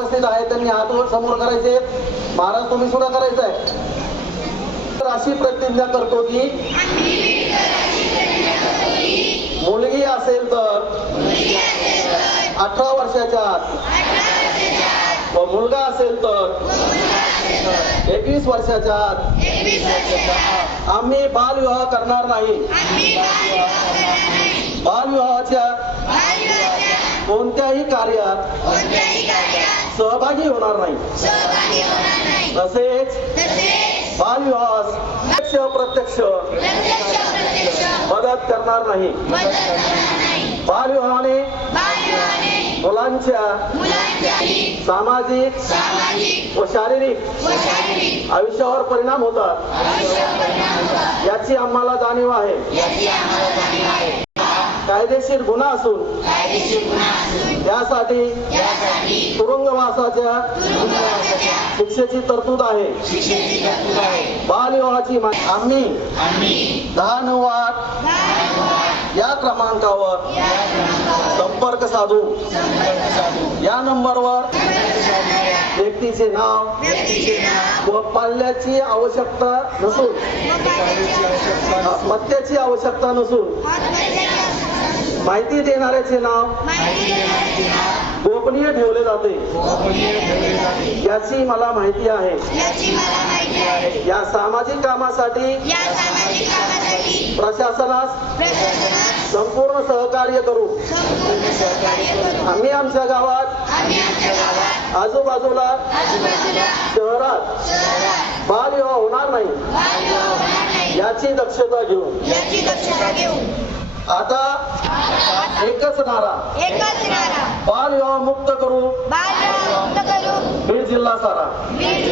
उपस्थित आहे त्यांनी हात वर समोर करायचे. महाराज तुम्ही सुद्धा करायचं आहे. तर अशी प्रतिज्ञा करतो की मुलगी असेल तर अठरा वर्षाच्या आत व मुलगा असेल तर एकवीस वर्षाच्या आत आम्ही बालविवाह करणार नाही. बालविवाहाच्या कोणत्याही कार्यात सहभागी होणार नाही. तसेच प्रत्यक्ष प्रत्यक्ष मदत करणार नाही. बालविवाहाने मुलांच्या सामाजिक व शारीरिक आयुष्यावर परिणाम होतात. याची आम्हाला जाणीव आहे. कायदेशीर गुन्हा असून त्यासाठी तुरुंगवासाच्या शिक्षेची तरतूद आहे. बालविवाहाची मा- आम्ही दहा नऊ आठ या क्रमांकावर संपर्क साधू. या नंबरवर व्यक्तीचे नाव व पाल्याची आवश्यकता नसून पत्त्याची आवश्यकता नसून माहिती देणाऱ्याचे नाव जाते. याची मला माहिती आहे. या सामाजिक कामासाठी प्रशासनास संपूर्ण सहकार्य करू. आम्ही आमच्या गावात आजूबाजूला शहरात बालविवाह होणार नाही. याची दक्षता घेऊ. याची दक्षता घेऊ. आता एकच नारा एकच नारा बालविवाह मुक्त करू बालविवाह मुक्त करू बीड जिल्हा सारा बीड